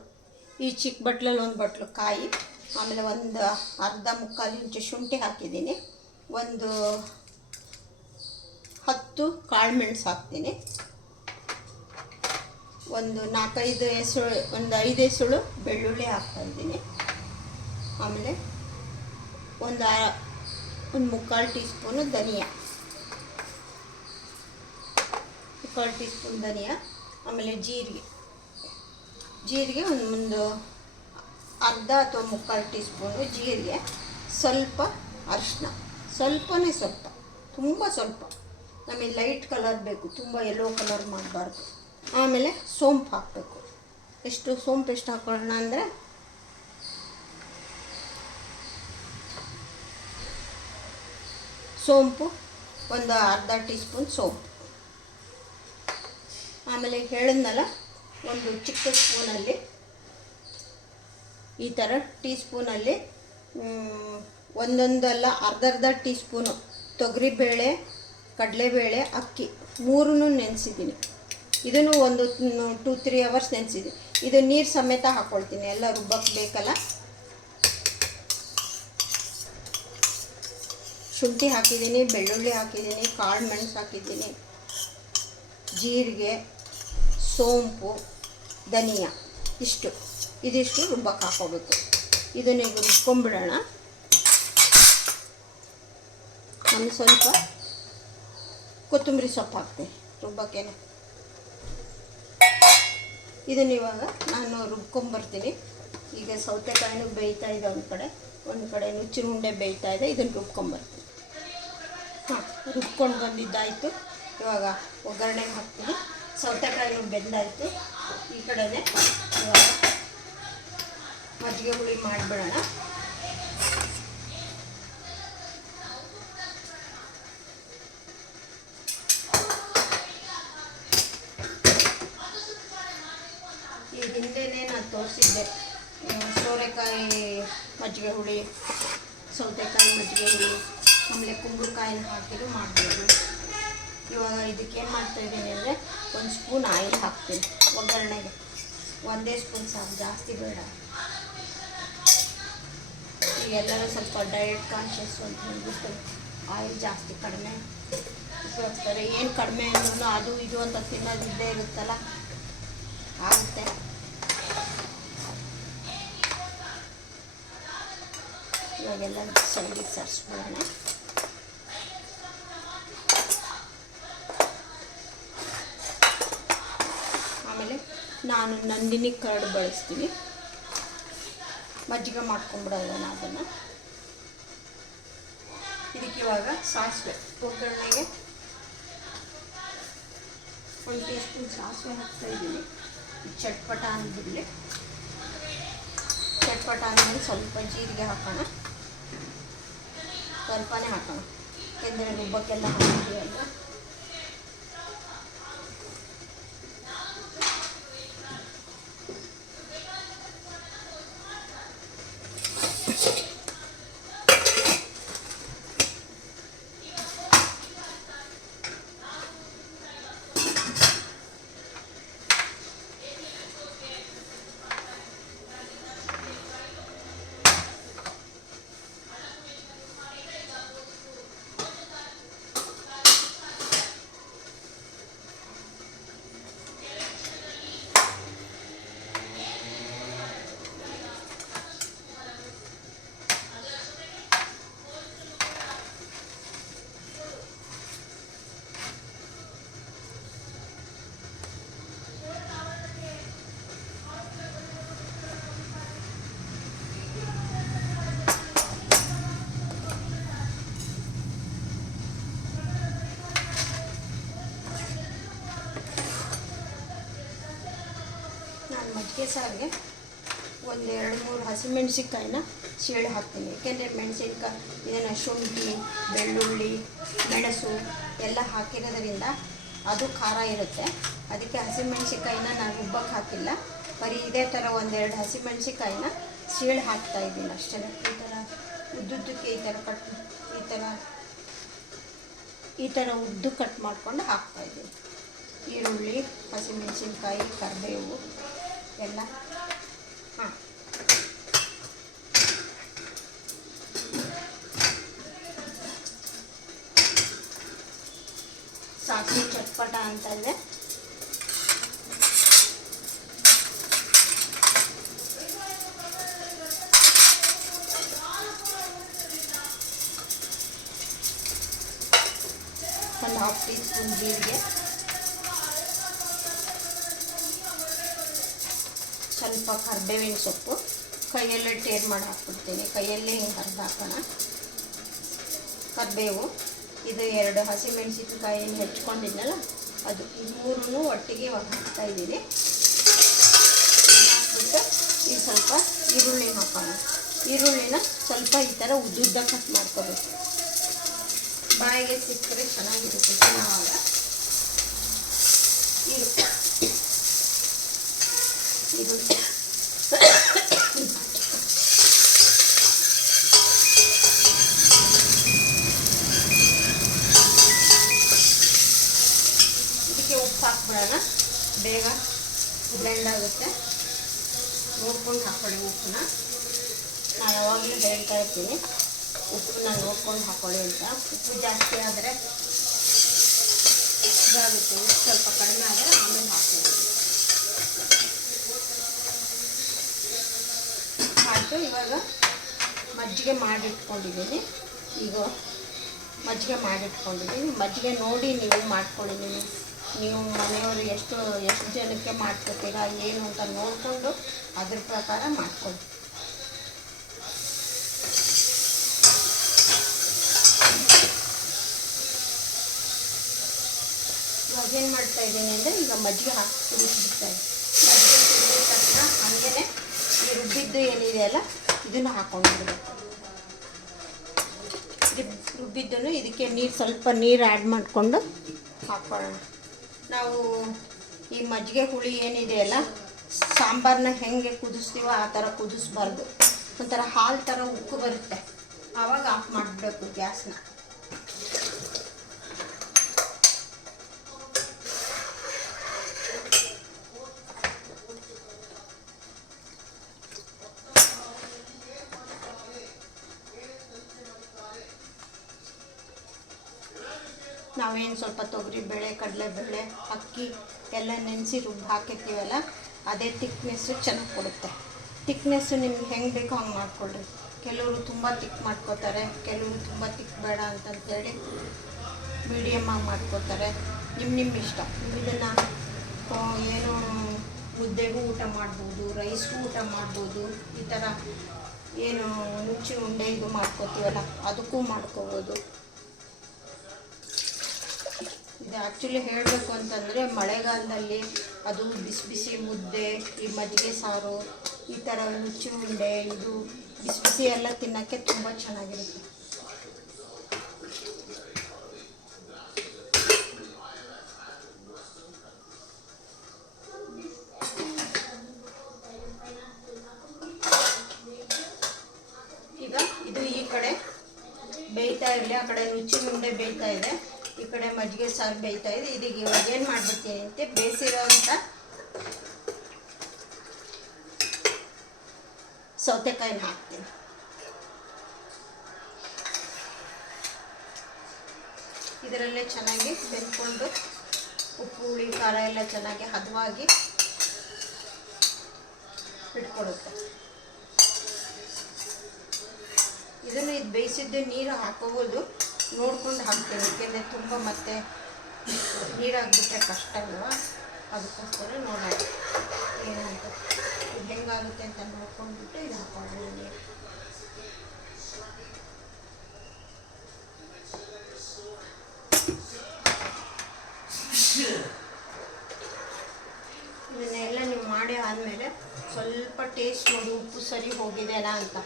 ಈ ಚಿಕ್ಕ ಬಟ್ಲಲ್ಲಿ ಒಂದು ಬಟ್ಲು ಕಾಯಿ, ಆಮೇಲೆ ಒಂದು ಅರ್ಧ-ಮುಕ್ಕಾಲು ಇಂಚು ಶುಂಠಿ ಹಾಕಿದ್ದೀನಿ. ಒಂದು 10 ಕಾಳುಮೆಣಸು ಹಾಕ್ತೀನಿ. ಒಂದು 4-5 ಎಸಳು, ಒಂದು 5 ಎಸಳು ಬೆಳ್ಳುಳ್ಳಿ ಹಾಕ್ತಾಯಿದ್ದೀನಿ. ಆಮೇಲೆ ಒಂದು 3/4 ಟೀ ಸ್ಪೂನು ಧನಿಯಾ, 3/4 ಟೀ ಸ್ಪೂನ್ ಧನಿಯಾ. ಆಮೇಲೆ ಜೀರಿಗೆ ಒಂದು ಅರ್ಧ ಅಥವಾ ಮುಕ್ಕಾಲು ಟೀ ಸ್ಪೂನು ಜೀರಿಗೆ, ಸ್ವಲ್ಪ ಅರಿಶಿನ, ಸ್ವಲ್ಪನೇ ಸ್ವಲ್ಪ, ತುಂಬ ಸ್ವಲ್ಪ, ನಮಗೆ ಲೈಟ್ ಕಲರ್ ಬೇಕು, ತುಂಬ ಯೆಲ್ಲೋ ಕಲರ್ ಮಾಡಬಾರ್ದು. ಆಮೇಲೆ ಸೋಂಪು ಹಾಕಬೇಕು. ಸೋಂಪು ಎಷ್ಟು ಹಾಕೊಳ್ಳೋಣ ಅಂದರೆ ಸೋಂಪು ಒಂದು ಅರ್ಧ ಟೀ ಸ್ಪೂನ್ ಸೋಂಪು. ಆಮೇಲೆ ಹೇಳಿದ್ನಲ್ಲ, ಒಂದು ಚಿಕ್ಕ ಸ್ಪೂನಲ್ಲಿ ಈ ಥರ ಟೀ ಸ್ಪೂನಲ್ಲಿ ಒಂದೊಂದಲ್ಲ ಅರ್ಧ ಟೀ ಸ್ಪೂನು ತೊಗರಿಬೇಳೆ, ಕಡಲೆಬೇಳೆ, ಅಕ್ಕಿ ಮೂರನ್ನೂ ನೆನೆಸಿದ್ದೀನಿ. ಇದನ್ನು ಒಂದು 2-3 ಅವರ್ಸ್ ನೆನೆಸಿದ್ದೀನಿ. ಇದು ನೀರು ಸಮೇತ ಹಾಕ್ಕೊಳ್ತೀನಿ, ಎಲ್ಲ ರುಬ್ಬಕ್ಕೆ ಬೇಕಲ್ಲ. ಶುಂಠಿ ಹಾಕಿದ್ದೀನಿ, ಬೆಳ್ಳುಳ್ಳಿ ಹಾಕಿದ್ದೀನಿ, ಕಾಳು ಮೆಣಸು ಹಾಕಿದ್ದೀನಿ, ಜೀರಿಗೆ, ಸೋಂಪು, ಧನಿಯಾ, ಇದಿಷ್ಟು ರುಬ್ಬಕ್ಕೆ ಹಾಕ್ಕೋಬೇಕು. ಇದನ್ನ ಈಗ ರುಬ್ಕೊಂಡ್ಬಿಡೋಣ. ನಾನು ಸ್ವಲ್ಪ ಕೊತ್ತಂಬರಿ ಸೊಪ್ಪು ಹಾಕ್ತೀನಿ ರುಬ್ಬಕ್ಕೇನೆ. ಇದನ್ನ ಇವಾಗ ನಾನು ರುಬ್ಕೊಂಬರ್ತೀನಿ. ಈಗ ಸೌತೆಕಾಯಿನೂ ಬೇಯ್ತಾ ಇದೆ, ಒಂದು ಕಡೆ ನುಚ್ಚಿನ ಉಂಡೆ ಬೇಯ್ತಾ ಇದೆ. ಇದನ್ನು ರುಬ್ಕೊಂಬರ್ತೀನಿ. ರುಬ್ಕೊಂಡು ಬಂದಿದ್ದಾಯಿತು. ಇವಾಗ ಒಗ್ಗರಣೆಗೆ ಹಾಕ್ತೀನಿ. ಸೌತೆಕಾಯಿನೂ ಬೆಂದಾಯಿತು. ಈ ಕಡೆನೇ ಇವಾಗ ಮಜ್ಜಿಗೆ ಹುಳಿ ಮಾಡಿಬಿಡೋಣ. ಈ ಹಿಂದೆನೇ ನಾನು ತೋರಿಸಿದ್ದೆ ಸೋರೆಕಾಯಿ ಮಜ್ಜಿಗೆ ಹುಳಿ, ಸೌತೆಕಾಯಿ ಮಜ್ಜಿಗೆ ಹುಳಿ, ಆಮೇಲೆ ಕುಂಬಳಕಾಯಿನ ಹಾಕಿದ್ರು ಮಾಡ್ಬೋದು. ಇವಾಗ ಇದಕ್ಕೇನು ಮಾಡ್ತಾಯಿದ್ದೀನಿ ಅಂದರೆ ಒಂದು ಸ್ಪೂನ್ ಆಯಿಲ್ ಹಾಕ್ತೀನಿ ಒಗ್ಗರಣೆಗೆ. ಒಂದೇ ಸ್ಪೂನ್ ಸಾಕು, ಜಾಸ್ತಿ ಬೇಡ. ಈಗೆಲ್ಲರೂ ಸ್ವಲ್ಪ ಡಯಟ್ ಕಾನ್ಷಿಯಸ್ ಅಂತ ಹೇಳ್ಬಿಟ್ಟು ಆಯಿಲ್ ಜಾಸ್ತಿ ಕಡಿಮೆ ಉಪಯೋಗಿಸ್ತಾರೆ. ಏನು ಕಡಿಮೆ ಅಂದ್ರೂ ಅದು ಇದು ಅಂತ ತಿನ್ನೋದಿದ್ದೇ ಇರುತ್ತಲ್ಲ, ಆಗುತ್ತೆ. ಇವಾಗೆಲ್ಲ ಸೈಡಿಗೆ ಸರಿಸ್ಬಿಡೋಣ. ಆಮೇಲೆ ನಾನು ನಂದಿನಿ ಕರ್ಡ್ ಬಳಸ್ತೀನಿ. ಮಜ್ಜಿಗೆ ಮಾಡ್ಕೊಂಡ್ಬಿಡೋಣ ಅದನ್ನು. ಇದಕ್ಕೆ ಇವಾಗ ಸಾಸಿವೆ ಒಗ್ಗರಣೆಗೆ 1 ಟೀ ಸ್ಪೂನ್ ಸಾಸಿವೆ ಹಾಕ್ತಾಯಿದ್ದೀನಿ. ಚಟ್ಪಟ ಅಂದ್ಬಿಡಲಿ. ಚಟ್ಪಟ ಅಂದಮೇಲೆ ಸ್ವಲ್ಪ ಜೀರಿಗೆ ಹಾಕೋಣ, ಸ್ವಲ್ಪನೇ ಹಾಕೋಣ, ಯಾಕೆಂದರೆ ರುಬ್ಬಕ್ಕೆಲ್ಲ ಹಾಕಿದೆಯಲ್ಲ. ಮಜ್ಜಿಗೆ ಸಾರಿಗೆ 1-2-3 ಹಸಿಮೆಣ್ಸಿನ್ಕಾಯಿನ ಸೀಳಿ ಹಾಕ್ತೀನಿ. ಏಕೆಂದರೆ ಮೆಣಸಿನ್ಕಾಯಿ ಇದನ್ನು ಶುಂಠಿ, ಬೆಳ್ಳುಳ್ಳಿ, ಮೆಣಸು ಎಲ್ಲ ಹಾಕಿರೋದ್ರಿಂದ ಅದು ಖಾರ ಇರುತ್ತೆ. ಅದಕ್ಕೆ ಹಸಿಮೆಣ್ಸಿನ್ಕಾಯಿನ ನಾನು ರುಬ್ಬಕ್ಕೆ ಹಾಕಿಲ್ಲ, ಬರೀ ಇದೇ ಥರ 1-2 ಹಸಿಮೆಣ್ಸಿನ್ಕಾಯಿನ ಸೀಳಿ ಹಾಕ್ತಾಯಿದ್ದೀನಿ ಅಷ್ಟೇ. ಈ ಥರ ಉದ್ದುದ್ದಕ್ಕೆ ಈ ಥರ ಉದ್ದು ಕಟ್ ಮಾಡ್ಕೊಂಡು ಹಾಕ್ತಾಯಿದ್ದೀನಿ. ಈರುಳ್ಳಿ, ಹಸಿಮೆಣ್ಸಿನ್ಕಾಯಿ, ಕರಿಬೇವು ಎಲ್ಲ ಸಾಸಿವೆ ಚಟ್ಪಟ ಅಂತಂದರೆ ಒಂದು 1/2 ಟೀ ಸ್ಪೂನ್ ಜೀರಿಗೆ, ಸ್ವಲ್ಪ ಕರಿಬೇವಿನ ಸೊಪ್ಪು, ಕೈಯಲ್ಲೇ ಟೇರ್ ಮಾಡಿ ಹಾಕ್ಬಿಡ್ತೀನಿ. ಕೈಯಲ್ಲೇ ಹಿಂಗೆ ಹರಿದು ಹಾಕೋಣ. ಕರಿಬೇವು, ಇದು 2 ಹಸಿಮೆಣಸಿನಕಾಯಿನ ಹೆಚ್ಕೊಂಡಿದ್ನಲ್ಲ ಅದು, ಈ 3 ಒಟ್ಟಿಗೆ ಹಾಕ್ತಾಯಿದ್ದೀನಿ. ಹಾಕ್ಬಿಟ್ಟು ಈಗ ಸ್ವಲ್ಪ ಈರುಳ್ಳಿ ಹಾಕೋಣ. ಈರುಳ್ಳಿನ ಸ್ವಲ್ಪ ಈ ಥರ ಉದ್ದುದ್ದ ಕಟ್ ಮಾಡ್ಕೋಬೇಕು. ಬಾಯಿಗೆ ಸಿಕ್ಕರೆ ಚೆನ್ನಾಗಿರುತ್ತೆ ತಿನ್ನೋವಾಗ. ಈರುಳ್ಳಿ ಇದಕ್ಕೆ ಉಪ್ಪು ಹಾಕ್ಬಿಡೋಣ, ಬೇಗ ಬ್ಲೆಂಡ್ ಆಗುತ್ತೆ. ನೋಡ್ಕೊಂಡು ಹಾಕ್ಕೊಳ್ಳಿ ಉಪ್ಪನ್ನ. ನಾನು ಯಾವಾಗಲೂ ಹೇಳ್ತಾ ಇರ್ತೀನಿ ಉಪ್ಪನ್ನ ನೋಡ್ಕೊಂಡು ಹಾಕ್ಕೊಳ್ಳಿ ಅಂತ. ಉಪ್ಪು ಜಾಸ್ತಿ ಆದರೆ ಇದಾಗುತ್ತೆ, ಉಪ್ಪು ಸ್ವಲ್ಪ ಕಡಿಮೆ ಆದರೆ ಆಮೇಲೆ ಹಾಕ್ತೀನಿ. ಆಯಿತು. ಇವಾಗ ಮಜ್ಜಿಗೆ ಮಾಡಿಟ್ಕೊಂಡಿದ್ದೀನಿ. ಈಗ ಮಜ್ಜಿಗೆ ಮಾಡಿಟ್ಕೊಂಡಿದ್ದೀನಿ. ಮಜ್ಜಿಗೆ ನೋಡಿ ನೀವು ಮಾಡ್ಕೊಳ್ಳಿ. ನೀವು ಮನೆಯವರು ಎಷ್ಟು ಜನಕ್ಕೆ ಮಾಡ್ಕೊತೀರಾ ಏನು ಅಂತ ನೋಡಿಕೊಂಡು ಅದ್ರ ಪ್ರಕಾರ ಮಾಡ್ಕೊಳ್ಳಿ. ಇವಾಗ ಏನು ಮಾಡ್ತಾಯಿದ್ದೀನಿ ಅಂದರೆ ಈಗ ಮಜ್ಜಿಗೆ ಹಾಕಿ ಕುದಿಸ್ಬಿಡ್ತಾಯಿದ್ದೀನಿ. ಮಜ್ಜಿಗೆ ಕುದಿದ ತಕ್ಷಣ ಹಾಗೇ ಈ ರುಬ್ಬಿದ್ದು ಏನಿದೆಯಲ್ಲ ಇದನ್ನು ಹಾಕ್ಕೊಂಡಿರ್ಬೇಕು. ರುಬ್ಬಿದ್ದನ್ನು ಇದಕ್ಕೆ ಸ್ವಲ್ಪ ನೀರು ಆ್ಯಡ್ ಮಾಡಿಕೊಂಡು ಹಾಕ್ಕೊಳ್ಳೋಣ. ನಾವು ಈ ಮಜ್ಜಿಗೆ ಹುಳಿ ಏನಿದೆಯಲ್ಲ ಸಾಂಬಾರನ್ನ ಹೆಂಗೆ ಕುದಿಸ್ತೀವೋ ಆ ಥರ ಕುದಿಸ್ಬಾರ್ದು. ಒಂಥರ ಹಾಲು ಥರ ಉಕ್ಕು ಬರುತ್ತೆ, ಆವಾಗ ಆಫ್ ಮಾಡಬೇಕು ಗ್ಯಾಸ್ನ. ನಾವೇನು ಸ್ವಲ್ಪ ತೊಗರಿಬೇಳೆ, ಕಡಲೆಬೇಳೆ, ಅಕ್ಕಿ ಎಲ್ಲ ನೆನೆಸಿ ರುಬ್ಬಿ ಹಾಕಿರ್ತೀವಲ್ಲ ಅದೇ ತಿಕ್ನೆಸ್ಸು ಚೆನ್ನಾಗಿ ಕೊಡುತ್ತೆ. ತಿಕ್ನೆಸ್ಸು ನಿಮ್ಗೆ ಹೆಂಗೆ ಬೇಕೋ ಹಂಗೆ ಮಾಡ್ಕೊಳ್ರಿ. ಕೆಲವರು ತುಂಬ ತಿಕ್ ಮಾಡ್ಕೋತಾರೆ, ಕೆಲವರು ತುಂಬ ತಿಕ್ ಬೇಡ ಅಂತಂತೇಳಿ ಮೀಡಿಯಮ್ಮಾಗಿ ಮಾಡ್ಕೋತಾರೆ. ನಿಮ್ಮ ಇಷ್ಟ. ನೀವು ಇದನ್ನು ಏನು ಮುದ್ದೆಗೂ ಊಟ ಮಾಡ್ಬೋದು, ರೈಸ್ಗೂ ಊಟ ಮಾಡ್ಬೋದು. ಈ ಥರ ಏನು ನುಚ್ಚು ಉಂಡೆ ಇದು ಮಾಡ್ಕೋತೀವಲ್ಲ ಅದಕ್ಕೂ ಮಾಡ್ಕೋಬೋದು. ಇದು ಆ್ಯಕ್ಚುಲಿ ಹೇಳಬೇಕು ಅಂತಂದರೆ ಮಳೆಗಾಲದಲ್ಲಿ ಅದು ಬಿಸಿ ಬಿಸಿ ಮುದ್ದೆ, ಈ ಮಜ್ಜಿಗೆ ಸಾರು, ಈ ಥರ ನುಚ್ಚು ಉಂಡೆ, ಇದು ಬಿಸಿ ಬಿಸಿ ಎಲ್ಲ ತಿನ್ನೋಕ್ಕೆ ತುಂಬ ಚೆನ್ನಾಗಿರುತ್ತೆ. ಈಗ ಇದು ಈ ಕಡೆ ಬೇಯ್ತಾ ಇರಲಿ, ಆ ಕಡೆ ನುಚ್ಚಿನ ಉಂಡೆ ಬೇಯ್ತಾ ಇದೆ, ಈ ಕಡೆ ಮಜ್ಜಿಗೆ ಸಾರು ಬೇಯ್ತಾ ಇದೆ. ಇದೀಗ ಇವಾಗ ಏನು ಮಾಡ್ಬಿಡ್ತೀನಿ ಅಂತ ಬೇಯಿಸಿರೋಂಥ ಸೌತೆಕಾಯಿನ ಹಾಕ್ತೀನಿ. ಇದರಲ್ಲೇ ಚೆನ್ನಾಗಿ ಬೆಂದ್ಕೊಂಡು ಉಪ್ಪು ಹುಳಿ ಖಾರ ಎಲ್ಲ ಚೆನ್ನಾಗಿ ಹದವಾಗಿ ಇಟ್ಕೊಡುತ್ತೆ. ಇದನ್ನು ಇದು ಬೇಯಿಸಿದ್ದೆ ನೀರು ಹಾಕೋಬೋದು, ನೋಡ್ಕೊಂಡು ಹಾಕ್ತೀನಿ. ಏಕೆಂದರೆ ತುಂಬ ಮತ್ತೆ ನೀರಾಗಿಬಿಟ್ರೆ ಕಷ್ಟ ಅಲ್ವಾ, ಅದಕ್ಕೋಸ್ಕರ ನೋಡೋಣ ಏನಂತ ಇದು ಹೆಂಗಾಗುತ್ತೆ ಅಂತ ನೋಡ್ಕೊಂಡ್ಬಿಟ್ಟು ಇದು ಹಾಕೊಳ್ಳೋಣ ನೀರು. ಇದನ್ನೆಲ್ಲ ನೀವು ಮಾಡಿ ಆದಮೇಲೆ ಸ್ವಲ್ಪ ಟೇಸ್ಟ್ ನೋಡಿ ಉಪ್ಪು ಸರಿ ಹೋಗಿದೆನಾ ಅಂತ.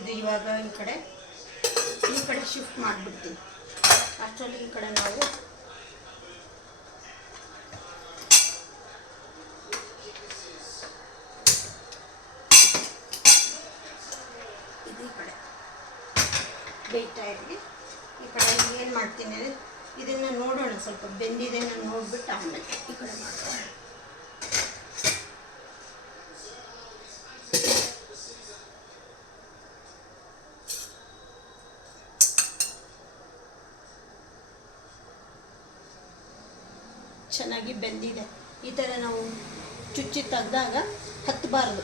ಇದು ಇವಾಗ ಈ ಕಡೆ ಶಿಫ್ಟ್ ಮಾಡಿಬಿಡ್ತೀನಿ. ಅಷ್ಟರಲ್ಲಿ ಈ ಕಡೆ ನಾವು ಇದು ಈ ಕಡೆ ಬೇಯ್ತಾ ಇರಲಿ. ಈ ಕಡೆ ಏನು ಮಾಡ್ತೀನಿ ಅಂದರೆ ಇದನ್ನು ನೋಡೋಣ, ಸ್ವಲ್ಪ ಬೆಂದಿದೆ ನಾನು ನೋಡಿಬಿಟ್ಟು ಆಮೇಲೆ ಈ ಕಡೆ ಮಾಡ್ತೀನಿ. ಚೆನ್ನಾಗಿ ಬೆಂದಿದೆ. ಈ ಥರ ನಾವು ಚುಚ್ಚಿ ತೆಗೆದಾಗ ಹತ್ತಬಾರ್ದು,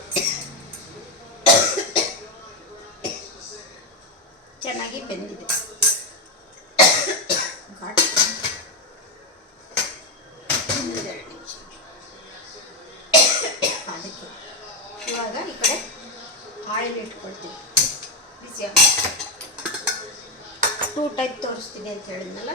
ಚೆನ್ನಾಗಿ ಬೆಂದಿದೆ. ಅದಕ್ಕೆ ಇವಾಗ ಈ ಕಡೆ ಆಯಿಲ್ ಇಟ್ಕೊಳ್ತೀವಿ. ಬಿಸಿ 2 ಟೈಪ್ ತೋರಿಸ್ತೀನಿ ಅಂತ ಹೇಳಿದ್ನಲ್ಲ.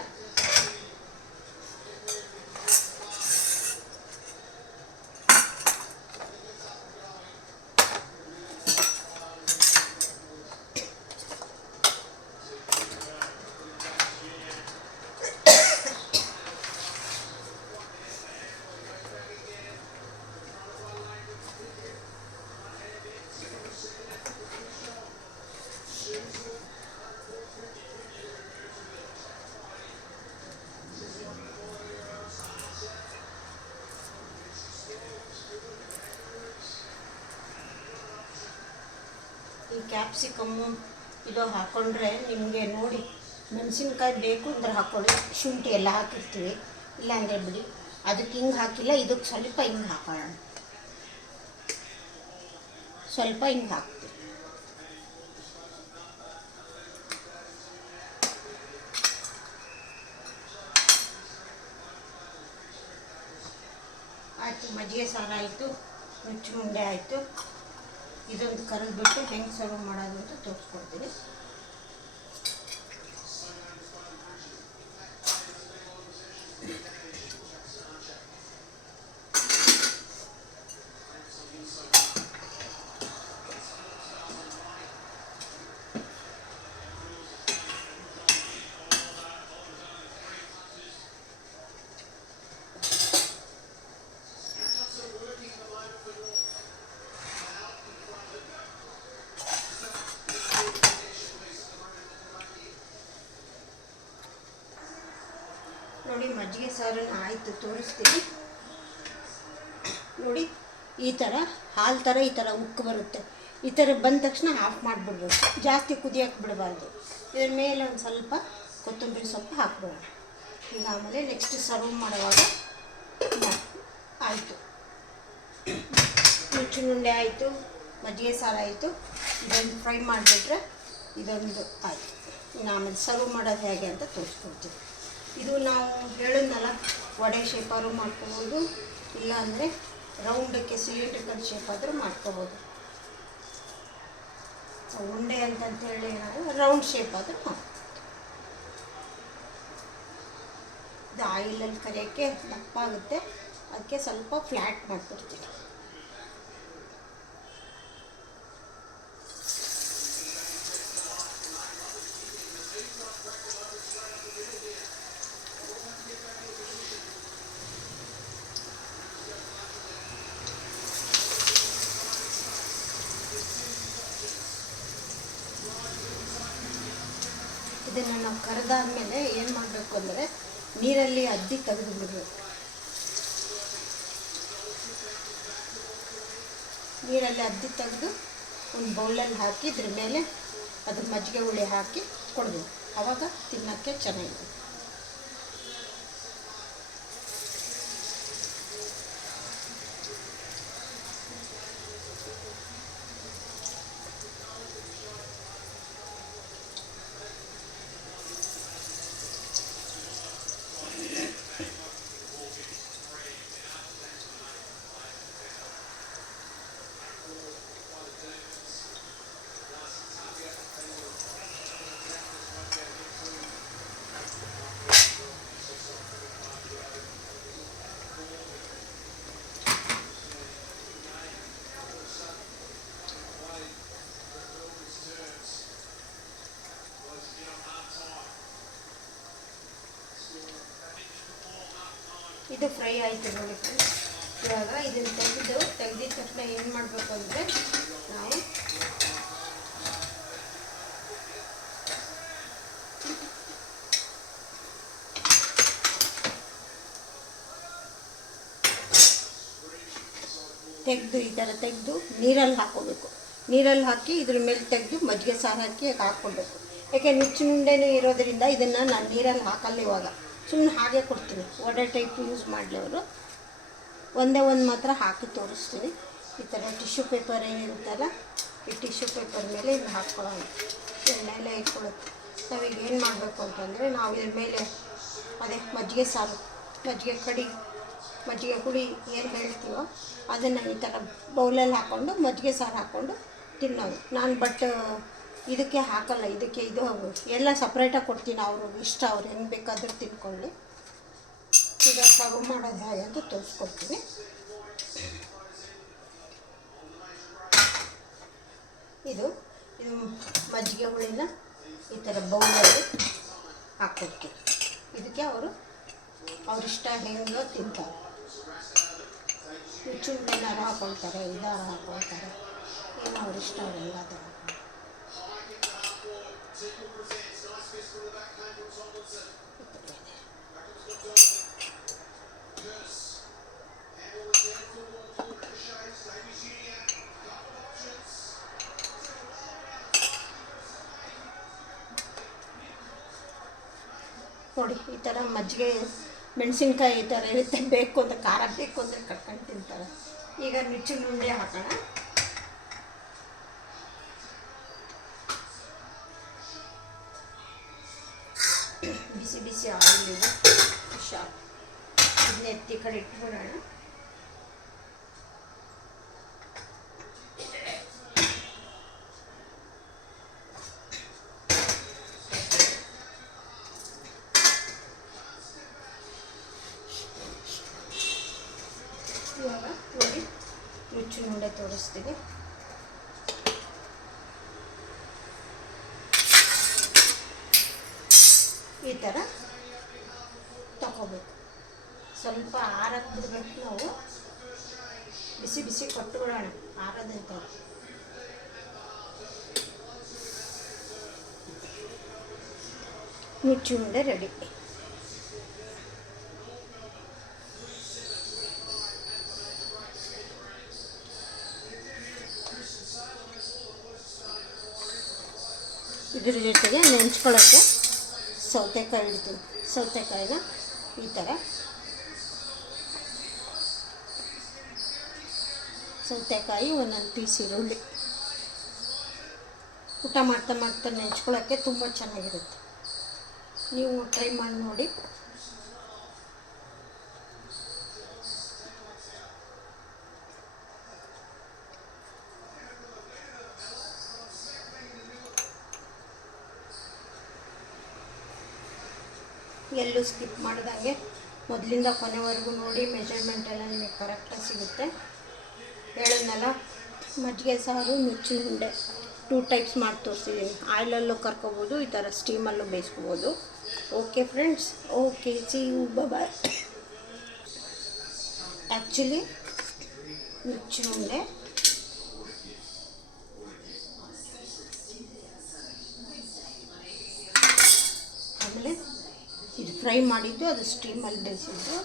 ಈ ಕ್ಯಾಪ್ಸಿಕಮ್ಮು ಇದು ಹಾಕ್ಕೊಂಡ್ರೆ ನಿಮಗೆ ನೋಡಿ, ಮೆಣಸಿನ್ಕಾಯಿ ಬೇಕು ಅಂದ್ರೆ ಹಾಕ್ಕೊಳ್ಳಿ, ಶುಂಠಿ ಎಲ್ಲ ಹಾಕಿರ್ತೀವಿ, ಇಲ್ಲಾಂದರೆ ಬಿಡಿ. ಅದಕ್ಕೆ ಹಿಂಗೆ ಹಾಕಿಲ್ಲ, ಇದಕ್ಕೆ ಸ್ವಲ್ಪ ಹಿಂಗೆ ಹಾಕೋಣ, ಸ್ವಲ್ಪ ಹಿಂಗೆ ಹಾಕ್ತೀವಿ. ಆಯಿತು, ಮಜ್ಜಿಗೆ ಸಾರು ಆಯಿತು, ನುಚ್ಚು ಉಂಡೆ ಆಯಿತು. ಇದೊಂದು ಕರೆದ್ಬಿಟ್ಟು ಹೆಂಗೆ ಸರ್ವ್ ಮಾಡೋದು ಅಂತ ತೋರಿಸ್ಕೊಡ್ತೀನಿ. ನೋಡಿ, ಮಜ್ಜಿಗೆ ಸಾರನ್ನು ಆಯಿತು, ತೋರಿಸ್ತೀನಿ ನೋಡಿ. ಈ ಥರ ಹಾಲು ಥರ ಈ ಥರ ಉಕ್ಕು ಬರುತ್ತೆ. ಈ ಥರ ಬಂದ ತಕ್ಷಣ ಆಫ್ ಮಾಡಿಬಿಡ್ಬೇಕು, ಜಾಸ್ತಿ ಕುದಿಯೋಕೆ ಬಿಡಬಾರ್ದು. ಇದ್ರ ಮೇಲೆ ಒಂದು ಸ್ವಲ್ಪ ಕೊತ್ತಂಬರಿ ಸೊಪ್ಪು ಹಾಕ್ಬೇಡ. ಈಗ ಆಮೇಲೆ ನೆಕ್ಸ್ಟ್ ಸರ್ವ್ ಮಾಡುವಾಗ ಆಯಿತು, ನುಚ್ಚಿನ ಉಂಡೆ ಆಯಿತು, ಮಜ್ಜಿಗೆ ಸಾರು ಆಯಿತು. ಇದೊಂದು ಫ್ರೈ ಮಾಡಿಬಿಟ್ರೆ ಇದೊಂದು ಆಯಿತು. ಇನ್ನು ಆಮೇಲೆ ಸರ್ವ್ ಮಾಡೋದು ಹೇಗೆ ಅಂತ ತೋರಿಸ್ಕೊಡ್ತೀವಿ. ಇದು ನಾವು ಹೇಳಿದ್ನಲ್ಲ, ವಡೆ ಶೇಪಾದ್ರು ಮಾಡ್ಕೋಬೋದು, ಇಲ್ಲಾಂದರೆ ರೌಂಡಕ್ಕೆ ಸಿಲಿಂಡ್ರಿಕಲ್ ಶೇಪ್ ಆದರೂ ಮಾಡ್ಕೋಬೋದು. ಉಂಡೆ ಅಂತಂತೇಳಿ ನಾವು ರೌಂಡ್ ಶೇಪ್ ಆದರೂ ಮಾಡ್ಬೋದು. ಇದು ಆಯಿಲಲ್ಲಿ ಕರಿಯೋಕ್ಕೆ ದಪ್ಪ ಆಗುತ್ತೆ, ಅದಕ್ಕೆ ಸ್ವಲ್ಪ ಫ್ಲ್ಯಾಟ್ ಮಾಡಿಕೊಡ್ತೀನಿ. ಇದನ್ನು ನಾವು ಕರೆದಾದ್ಮೇಲೆ ಏನು ಮಾಡಬೇಕು ಅಂದರೆ ನೀರಲ್ಲಿ ಅದ್ದಿ ತೆಗೆದು ಬಿಡಬೇಕು. ನೀರಲ್ಲಿ ಅದ್ದಿ ತೆಗೆದು ಒಂದು ಬೌಲಲ್ಲಿ ಹಾಕಿ ಇದ್ರ ಮೇಲೆ ಅದು ಮಜ್ಜಿಗೆ ಹುಳಿ ಹಾಕಿ ಕೊಡಬೇಕು. ಆವಾಗ ತಿನ್ನೋಕ್ಕೆ ಚೆನ್ನಾಗಿದೆ. ಇದು ಫ್ರೈ ಆಯಿತು ನೋಡಿ ಫ್ರೆಂಡ್ಸ್. ಇವಾಗ ಇದನ್ನು ತೆಗೆದಿದ ತಕ್ಷಣ ಏನು ಮಾಡಬೇಕು ಅಂದರೆ ನಾವು ತೆಗೆದು ಈ ಥರ ತೆಗೆದು ನೀರಲ್ಲಿ ಹಾಕ್ಕೋಬೇಕು. ನೀರಲ್ಲಿ ಹಾಕಿ ಇದ್ರ ಮೇಲೆ ತೆಗೆದು ಮಜ್ಜಿಗೆ ಸಾರು ಹಾಕಿ ಹಾಕ್ಕೊಳ್ಬೇಕು. ಯಾಕೆ ನುಚ್ಚಿನುಂಡೆನೂ ಇರೋದರಿಂದ ಇದನ್ನು ನಾನು ನೀರಲ್ಲಿ ಹಾಕಲ್ಲ, ಇವಾಗ ಸುಮ್ಮನೆ ಹಾಗೆ ಕೊಡ್ತೀನಿ. ವಡೆ ಟೈಪ್ ಯೂಸ್ ಮಾಡಲಿ ಅವರು. ಒಂದೇ ಒಂದು ಮಾತ್ರ ಹಾಕಿ ತೋರಿಸ್ತೀನಿ. ಈ ಥರ ಟಿಶ್ಯೂ ಪೇಪರ್ ಏನಿರುತ್ತಲ್ಲ, ಈ ಟಿಶ್ಯೂ ಪೇಪರ್ ಮೇಲೆ ಇದನ್ನು ಹಾಕ್ಕೊಳ್ಳೋಣ. ಎಣ್ಣೆಲ್ಲ ಇಟ್ಕೊಳ್ಳುತ್ತೆ. ನಾವೀಗ ಏನು ಮಾಡಬೇಕು ಅಂತಂದರೆ ನಾವು ಇದ್ರ ಮೇಲೆ ಅದೇ ಮಜ್ಜಿಗೆ ಸಾರು, ಮಜ್ಜಿಗೆ ಕಡಿ ಮಜ್ಜಿಗೆ ಹುಳಿ ಏನು ಹೇಳ್ತೀವೋ ಅದನ್ನು ಈ ಥರ ಬೌಲಲ್ಲಿ ಹಾಕ್ಕೊಂಡು ಮಜ್ಜಿಗೆ ಸಾರು ಹಾಕ್ಕೊಂಡು ತಿನ್ನೋದು. ನಾನು ಇದಕ್ಕೆ ಹಾಕಲ್ಲ, ಇದಕ್ಕೆ ಇದು ಎಲ್ಲ ಸಪ್ರೇಟಾಗಿ ಕೊಡ್ತೀನಿ, ಅವರು ಇಷ್ಟ, ಅವ್ರು ಹೆಂಗೆ ಬೇಕಾದರೂ ತಿನ್ಕೊಳ್ಳಿ. ಈಗ ಸರ್ವ್ ಮಾಡೋದು ಹೇಗೆ ಅಂತ ತೋರಿಸ್ಕೊಡ್ತೀನಿ. ಇದು ಮಜ್ಜಿಗೆ ಹುಳಿನ ಈ ಥರ ಬೌಲಲ್ಲಿ ಹಾಕ್ಕೊಡ್ತೀನಿ. ಇದಕ್ಕೆ ಅವರಿಷ್ಟ ಹೆಂಗೆ ತಿಂತಾರೆ. ಚುಂಡೆನಾರು ಹಾಕ್ಕೊಳ್ತಾರೆ, ಇದಾರು ಹಾಕ್ಕೊಳ್ತಾರೆ, ಏನೋ ಅವರಿಷ್ಟ ಹೆಂಗಾದ್ರೆ ನೋಡಿ. ಈ ಥರ ಮಜ್ಜಿಗೆ ಮೆಣಸಿನ್ಕಾಯಿ ಈ ಥರ ಇರುತ್ತೆ, ಬೇಕು ಅಂತ ಖಾರ ಬೇಕು ಅಂದರೆ ಕಟ್ಕೊಂಡು ತಿಂತಾರೆ. ಈಗ ನುಚ್ಚಿನ ಉಂಡೆ ಹಾಕೋಣ. ಬಿಸಿ ಬಿಸಿ ಆಯಿಲ್ ಇದೆ, ಶಾರ್ಪ್. ಇದನ್ನ ಎತ್ತಿ ಕಡೆ ಇಟ್ಬಿಡೋಣ. ಇವಾಗ ನೋಡಿ ನುಚ್ಚಿನ ಉಂಡೆ ತೋರಿಸ್ತೀನಿ. ಈ ಥರ ತಗೋಬೇಕು. ಸ್ವಲ್ಪ ಆರಕ್ಕೆ ಬಿಡಬೇಕು ನಾವು, ಬಿಸಿ ಬಿಸಿ ಕೊಟ್ಟುಬಿಡೋಣ ಆರದಂತ. ನುಚ್ಚು ಉಂಡೆ ರೆಡಿ. ಇದ್ರ ಜೊತೆಗೆ ನೆಂಚ್ಕೊಳ್ಳೋಕ್ಕೆ ಸೌತೆಕಾಯಿ ಇಡ್ತೀನಿ. ಸೌತೆಕಾಯಿನ ಈ ಥರ ಸೌತೆಕಾಯಿ, ಒಂದೊಂದು ಪೀಸ್ ಈರುಳ್ಳಿ, ಊಟ ಮಾಡ್ತಾ ಮಾಡ್ತಾ ನೆಂಚ್ಕೊಳ್ಳೋಕ್ಕೆ ತುಂಬ ಚೆನ್ನಾಗಿರುತ್ತೆ. ನೀವು ಟ್ರೈ ಮಾಡಿ ನೋಡಿ. ಎಲ್ಲೂ ಸ್ಕಿಪ್ ಮಾಡಿದಂಗೆ ಮೊದಲಿಂದ ಕೊನೆವರೆಗೂ ನೋಡಿ. ಮೆಜರ್ಮೆಂಟ್ ಎಲ್ಲ ನಿಮಗೆ ಕರೆಕ್ಟಾಗಿ ಸಿಗುತ್ತೆ. ಹೇಳಿದ್ನಲ್ಲ, ಮಜ್ಜಿಗೆ ಸಾರು, ನುಚ್ಚಿನ ಉಂಡೆ 2 ಟೈಪ್ಸ್ ಮಾಡಿ ತೋರಿಸಿದ್ದೀನಿ. ಆಯಿಲಲ್ಲೂ ಕರ್ಕೋಬೋದು, ಈ ಥರ ಸ್ಟೀಮಲ್ಲೂ ಬೇಯಿಸ್ಕೋಬೋದು. Okay friends, okay, see you, bye. Actually ನುಚ್ಚಿನ ಉಂಡೆ ಆಮೇಲೆ ಇದು ಫ್ರೈ ಮಾಡಿದ್ದು, ಅದು ಸ್ಟೀಮಲ್ಲಿ ಬೇಯಿಸಿದ್ದು.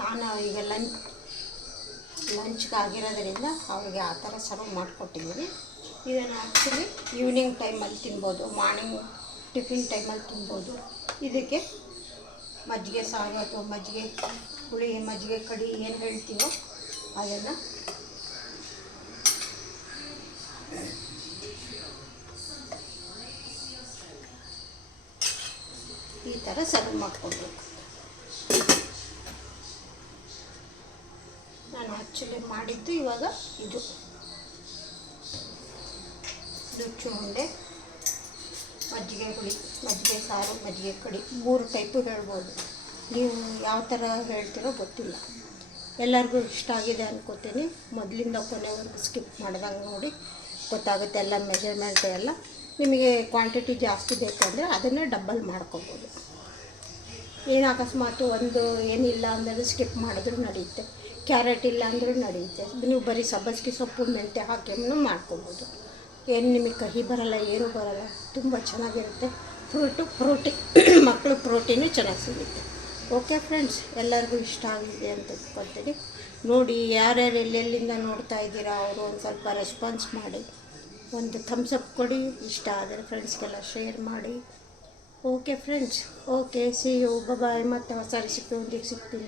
ನಾನು ಈಗ ಲಂಚ್ಗೆ ಆಗಿರೋದ್ರಿಂದ ಅವ್ರಿಗೆ ಆ ಥರ ಸರ್ವ್ ಮಾಡಿಕೊಟ್ಟಿದ್ದೀನಿ. ಇದನ್ನು ಆ್ಯಕ್ಚುಲಿ ಈವ್ನಿಂಗ್ ಟೈಮಲ್ಲಿ ತಿನ್ಬೋದು, ಮಾರ್ನಿಂಗ್ ಟಿಫಿನ್ ಟೈಮಲ್ಲಿ ತಿನ್ಬೋದು. ಇದಕ್ಕೆ ಮಜ್ಜಿಗೆ ಸಾರು ಅಥವಾ ಮಜ್ಜಿಗೆ ಹುಳಿ, ಮಜ್ಜಿಗೆ ಕಡಿ ಏನು ಹೇಳ್ತೀವೋ ಅದನ್ನು ಈ ಥರ ಸರ್ವ್ ಮಾಡ್ಕೊಳ್ಬೇಕು. ನಾನು ಆ್ಯಕ್ಚುಲಿ ಮಾಡಿದ್ದು ಇವಾಗ ಇದು ನುಚ್ಚು ಉಂಡೆ, ಮಜ್ಜಿಗೆ ಹುಳಿ, ಮಜ್ಜಿಗೆ ಸಾರು, ಮಜ್ಜಿಗೆ ಕಡಿ 3 ಟೈಪು ಹೇಳ್ಬೋದು. ನೀವು ಯಾವ ಥರ ಹೇಳ್ತೀರೋ ಗೊತ್ತಿಲ್ಲ. ಎಲ್ಲರಿಗೂ ಇಷ್ಟ ಆಗಿದೆ ಅನ್ಕೋತೀನಿ. ಮೊದಲಿಂದ ಕೊನೆವರೆಗೂ ಸ್ಕಿಪ್ ಮಾಡ್ದಂಗೆ ನೋಡಿ, ಗೊತ್ತಾಗುತ್ತೆ ಎಲ್ಲ ಮೆಜರ್ಮೆಂಟ್ ಎಲ್ಲ. ನಿಮಗೆ ಕ್ವಾಂಟಿಟಿ ಜಾಸ್ತಿ ಬೇಕಂದರೆ ಅದನ್ನೇ ಡಬ್ಬಲ್ ಮಾಡ್ಕೊಬೋದು. ಏನು ಅಕಸ್ಮಾತು ಒಂದು ಏನಿಲ್ಲ ಅಂದರೆ ಸ್ಕಿಪ್ ಮಾಡಿದ್ರೂ ನಡೆಯುತ್ತೆ, ಕ್ಯಾರೆಟ್ ಇಲ್ಲ ಅಂದರೂ ನಡೆಯುತ್ತೆ. ನೀವು ಬರೀ ಸಬ್ಬಸಿಗೆ ಸೊಪ್ಪು ಮೆಂತ್ಯ ಹಾಕಿ ಮಾಡ್ಕೊಬೋದು. ಏನು ನಿಮಗೆ ಕಹಿ ಬರಲ್ಲ, ಏನೂ ಬರಲ್ಲ, ತುಂಬ ಚೆನ್ನಾಗಿರುತ್ತೆ. ಪ್ರೋಟೀನ್ ಮಕ್ಕಳು ಪ್ರೋಟೀನು ಚೆನ್ನಾಗಿ ಸಿಗುತ್ತೆ. ಓಕೆ ಫ್ರೆಂಡ್ಸ್, ಎಲ್ಲರಿಗೂ ಇಷ್ಟ ಆಗಿದೆ ಅಂತ ತಿಳ್ಕೊಳ್ತೀನಿ. ನೋಡಿ, ಯಾರ್ಯಾರು ಎಲ್ಲೆಲ್ಲಿಂದ ನೋಡ್ತಾ ಇದ್ದೀರಾ ಅವರು ಒಂದು ಸ್ವಲ್ಪ ರೆಸ್ಪಾನ್ಸ್ ಮಾಡಿ, ಒಂದು ಥಮ್ಸ್ ಅಪ್ ಕೊಡಿ. ಇಷ್ಟ ಆದರೆ ಫ್ರೆಂಡ್ಸ್ಗೆಲ್ಲ ಶೇರ್ ಮಾಡಿ. Okay friends, okay, see you, bye. ಮತ್ತೆ ಹೊಸ ರೆಸಿಪಿ ಒಂದಿಗೆ ಸಿಗ್ತೀನಿ.